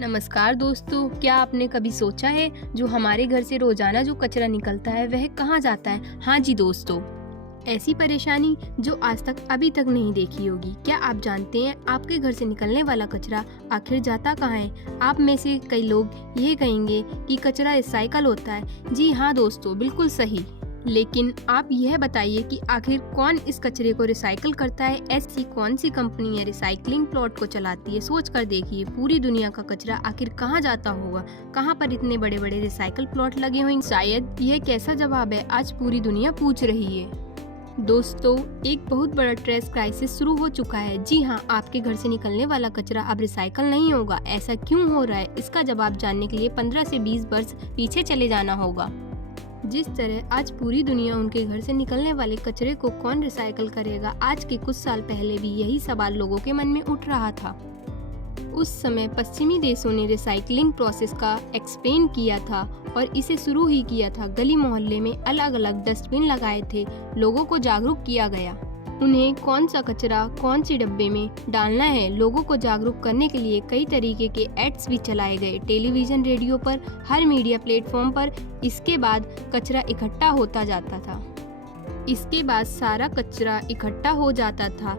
नमस्कार दोस्तों, क्या आपने कभी सोचा है जो हमारे घर से रोजाना जो कचरा निकलता है वह कहाँ जाता है। हाँ जी दोस्तों, ऐसी परेशानी जो आज तक अभी तक नहीं देखी होगी। क्या आप जानते हैं आपके घर से निकलने वाला कचरा आखिर जाता कहाँ है। आप में से कई लोग यह कहेंगे कि कचरा रिसाइकल होता है। जी हाँ दोस्तों, बिल्कुल सही। लेकिन आप यह बताइए कि आखिर कौन इस कचरे को रिसाइकल करता है। ऐसी कौन सी कंपनी है रिसाइकलिंग प्लांट को चलाती है। सोच कर देखिए, पूरी दुनिया का कचरा आखिर कहाँ जाता होगा। कहाँ पर इतने बड़े बड़े रिसाइकल प्लांट लगे हुए। शायद यह कैसा जवाब है आज पूरी दुनिया पूछ रही है। दोस्तों, एक बहुत बड़ा ट्रेश क्राइसिस शुरू हो चुका है। जी हाँ, आपके घर से निकलने वाला कचरा अब रिसाइकल नहीं होगा। ऐसा क्यों हो रहा है, इसका जवाब जानने के लिए 15 से 20 वर्ष पीछे चले जाना होगा। जिस तरह आज पूरी दुनिया उनके घर से निकलने वाले कचरे को कौन रिसाइकल करेगा, आज के कुछ साल पहले भी यही सवाल लोगों के मन में उठ रहा था। उस समय पश्चिमी देशों ने रिसाइकलिंग प्रोसेस का एक्सप्लेन किया था और इसे शुरू ही किया था। गली मोहल्ले में अलग अलग डस्टबिन लगाए थे, लोगों को जागरूक किया गया। उन्हें कौन सा कचरा कौन सी डब्बे में डालना है, लोगों को जागरूक करने के लिए कई तरीके के एड्स भी चलाए गए, टेलीविजन, रेडियो पर, हर मीडिया प्लेटफॉर्म पर। इसके बाद कचरा इकट्ठा होता जाता था। इसके बाद सारा कचरा इकट्ठा हो जाता था।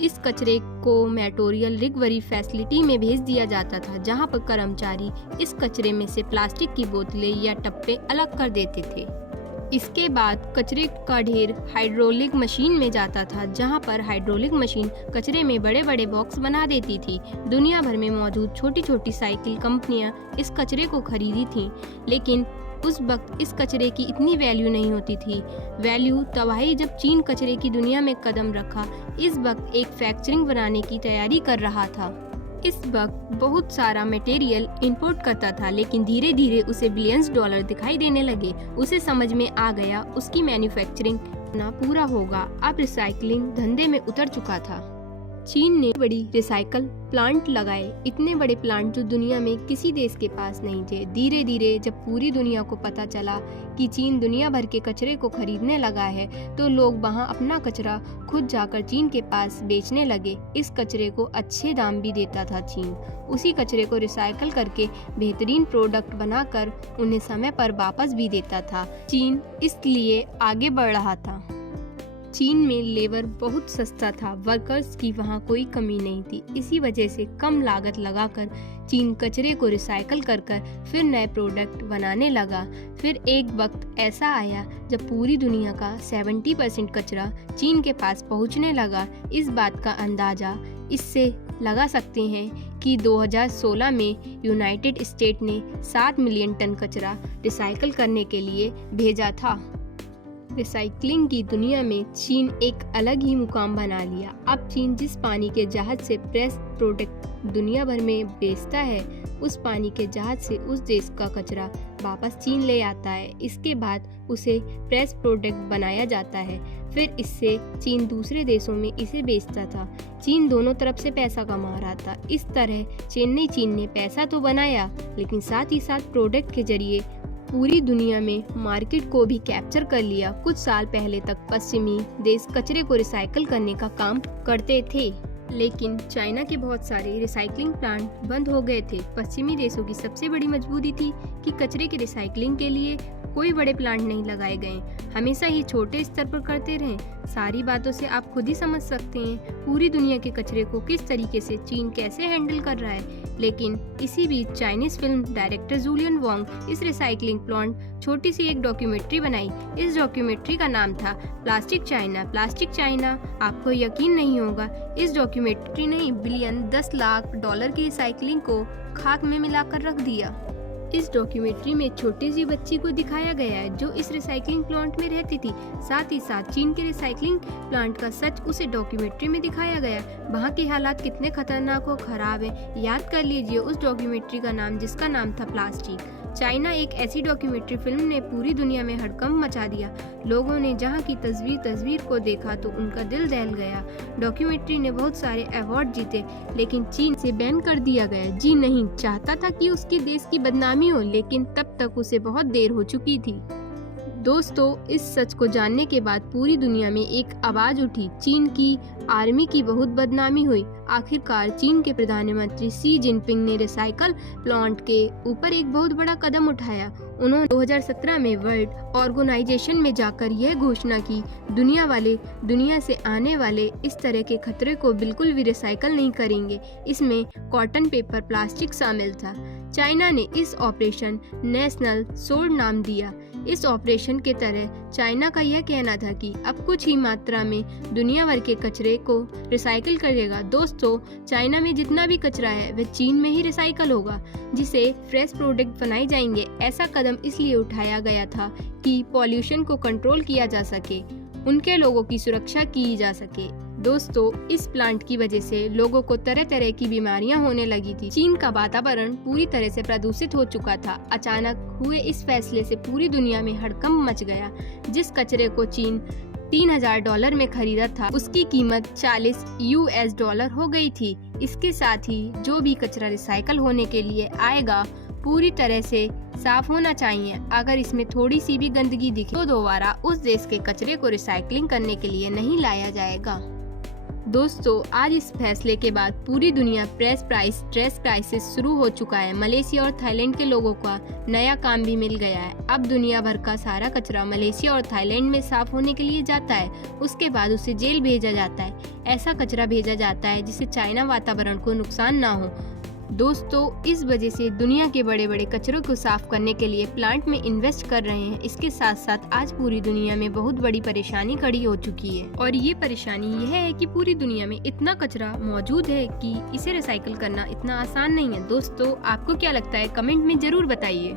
इस कचरे को मेटेरियल रिकवरी फैसिलिटी में भेज दिया जाता था, जहां पर कर्मचारी इस कचरे में से प्लास्टिक की बोतलें या टप्पे अलग कर देते थे। इसके बाद कचरे का ढेर हाइड्रोलिक मशीन में जाता था, जहां पर हाइड्रोलिक मशीन कचरे में बड़े बड़े बॉक्स बना देती थी। दुनिया भर में मौजूद छोटी छोटी साइकिल कंपनियां इस कचरे को खरीदी थीं, लेकिन उस वक्त इस कचरे की इतनी वैल्यू नहीं होती थी। वैल्यू तब आई जब चीन कचरे की दुनिया में कदम रखा। इस वक्त एक फैक्चरिंग बनाने की तैयारी कर रहा था। इस वक्त बहुत सारा मटेरियल इंपोर्ट करता था, लेकिन धीरे धीरे उसे बिलियंस डॉलर दिखाई देने लगे। उसे समझ में आ गया उसकी मैन्युफैक्चरिंग ना पूरा होगा। अब रिसाइकलिंग धंधे में उतर चुका था। चीन ने बड़ी रिसाइकल प्लांट लगाए, इतने बड़े प्लांट जो दुनिया में किसी देश के पास नहीं थे। धीरे धीरे जब पूरी दुनिया को पता चला कि चीन दुनिया भर के कचरे को खरीदने लगा है, तो लोग वहां अपना कचरा खुद जाकर चीन के पास बेचने लगे। इस कचरे को अच्छे दाम भी देता था चीन। उसी कचरे को रिसाइकल करके बेहतरीन प्रोडक्ट बनाकर उन्हें समय पर वापस भी देता था। चीन इसलिए आगे बढ़ रहा था। चीन में लेबर बहुत सस्ता था, वर्कर्स की वहाँ कोई कमी नहीं थी। इसी वजह से कम लागत लगाकर चीन कचरे को रिसाइकल कर फिर नए प्रोडक्ट बनाने लगा। फिर एक वक्त ऐसा आया जब पूरी दुनिया का 70% कचरा चीन के पास पहुँचने लगा। इस बात का अंदाजा इससे लगा सकते हैं कि 2016 में यूनाइटेड स्टेट ने 7 मिलियन टन कचरा रिसाइकल करने के लिए भेजा था। रिसाइकलिंग की दुनिया में चीन एक अलग ही मुकाम बना लिया। अब चीन जिस पानी के जहाज से प्रेस प्रोडक्ट दुनिया भर में बेचता है, उस पानी के जहाज से उस देश का कचरा वापस चीन ले आता है। इसके बाद उसे प्रेस प्रोडक्ट बनाया जाता है, फिर इससे चीन दूसरे देशों में इसे बेचता था। चीन दोनों तरफ से पैसा कमा रहा था। इस तरह चीन ने पैसा तो बनाया, लेकिन साथ ही साथ प्रोडक्ट के जरिए पूरी दुनिया में मार्केट को भी कैप्चर कर लिया। कुछ साल पहले तक पश्चिमी देश कचरे को रिसाइकल करने का काम करते थे, लेकिन चाइना के बहुत सारे रिसाइकलिंग प्लांट बंद हो गए थे। पश्चिमी देशों की सबसे बड़ी मजबूरी थी कि कचरे के रिसाइकलिंग के लिए कोई बड़े प्लांट नहीं लगाए गए, हमेशा ही छोटे स्तर पर करते रहे। सारी बातों से आप खुद ही समझ सकते हैं पूरी दुनिया के कचरे को किस तरीके से चीन कैसे हैंडल कर रहा है। लेकिन इसी बीच Chinese film director Julian Wong इस रिसाइकलिंग प्लांट छोटी सी एक डॉक्यूमेंट्री बनाई। इस डॉक्यूमेंट्री का नाम था प्लास्टिक चाइना। प्लास्टिक चाइना, आपको यकीन नहीं होगा, इस डॉक्यूमेंट्री ने बिलियन 10 लाख डॉलर की रिसाइकलिंग को खाक में मिलाकर रख दिया। इस डॉक्यूमेंट्री में छोटी सी बच्ची को दिखाया गया है जो इस रिसाइकलिंग प्लांट में रहती थी। साथ ही साथ चीन के रिसाइकलिंग प्लांट का सच उसे डॉक्यूमेंट्री में दिखाया गया। वहाँ के हालात कितने खतरनाक और खराब है, याद कर लीजिए उस डॉक्यूमेंट्री का नाम, जिसका नाम था प्लास्टिक चाइना। एक ऐसी डॉक्यूमेंट्री फिल्म ने पूरी दुनिया में हड़कंप मचा दिया। लोगों ने जहाँ की तस्वीर को देखा तो उनका दिल दहल गया। डॉक्यूमेंट्री ने बहुत सारे अवार्ड जीते, लेकिन चीन से बैन कर दिया गया। जी नहीं चाहता था कि उसके देश की बदनामी हो, लेकिन तब तक उसे बहुत देर हो चुकी थी। दोस्तों, इस सच को जानने के बाद पूरी दुनिया में एक आवाज उठी। चीन की आर्मी की बहुत बदनामी हुई। आखिरकार चीन के प्रधानमंत्री शी जिनपिंग ने रिसाइकल प्लांट के ऊपर एक बहुत बड़ा कदम उठाया। उन्होंने 2017 में वर्ल्ड ऑर्गेनाइजेशन में जाकर यह घोषणा की, दुनिया से आने वाले इस तरह के खतरे को बिल्कुल भी रिसाइकल नहीं करेंगे। इसमें कॉटन, पेपर, प्लास्टिक शामिल था। चाइना ने इस ऑपरेशन नेशनल सोल्ड नाम दिया। इस ऑपरेशन के तरह चाइना का यह कहना था कि अब कुछ ही मात्रा में दुनिया भर के कचरे को रिसाइकिल करेगा। दोस्तों, चाइना में जितना भी कचरा है वह चीन में ही रिसाइकल होगा, जिसे फ्रेश प्रोडक्ट बनाए जाएंगे। ऐसा कदम इसलिए उठाया गया था कि पॉल्यूशन को कंट्रोल किया जा सके, उनके लोगों की सुरक्षा की जा सके। दोस्तों, इस प्लांट की वजह से लोगों को तरह तरह की बीमारियां होने लगी थी। चीन का वातावरण पूरी तरह से प्रदूषित हो चुका था। अचानक हुए इस फैसले से पूरी दुनिया में हड़कंप मच गया। जिस कचरे को चीन $3000 में खरीदा था, उसकी कीमत $40 हो गई थी। इसके साथ ही जो भी कचरा रिसाइकल होने के लिए आएगा पूरी तरह से साफ होना चाहिए। अगर इसमें थोड़ी सी भी गंदगी दिखे तो दोबारा उस देश के कचरे को रिसाइकलिंग करने के लिए नहीं लाया जाएगा। दोस्तों, आज इस फैसले के बाद पूरी दुनिया ट्रेश क्राइसिस शुरू हो चुका है। मलेशिया और थाईलैंड के लोगों का नया काम भी मिल गया है। अब दुनिया भर का सारा कचरा मलेशिया और थाईलैंड में साफ होने के लिए जाता है। उसके बाद उसे जेल भेजा जाता है। ऐसा कचरा भेजा जाता है जिससे चाइना वातावरण को नुकसान ना हो। दोस्तों, इस वजह से दुनिया के बड़े बड़े कचरों को साफ करने के लिए प्लांट में इन्वेस्ट कर रहे हैं। इसके साथ साथ आज पूरी दुनिया में बहुत बड़ी परेशानी खड़ी हो चुकी है, और ये परेशानी यह है कि पूरी दुनिया में इतना कचरा मौजूद है कि इसे रिसाइकिल करना इतना आसान नहीं है। दोस्तों, आपको क्या लगता है? कमेंट में जरूर बताइए।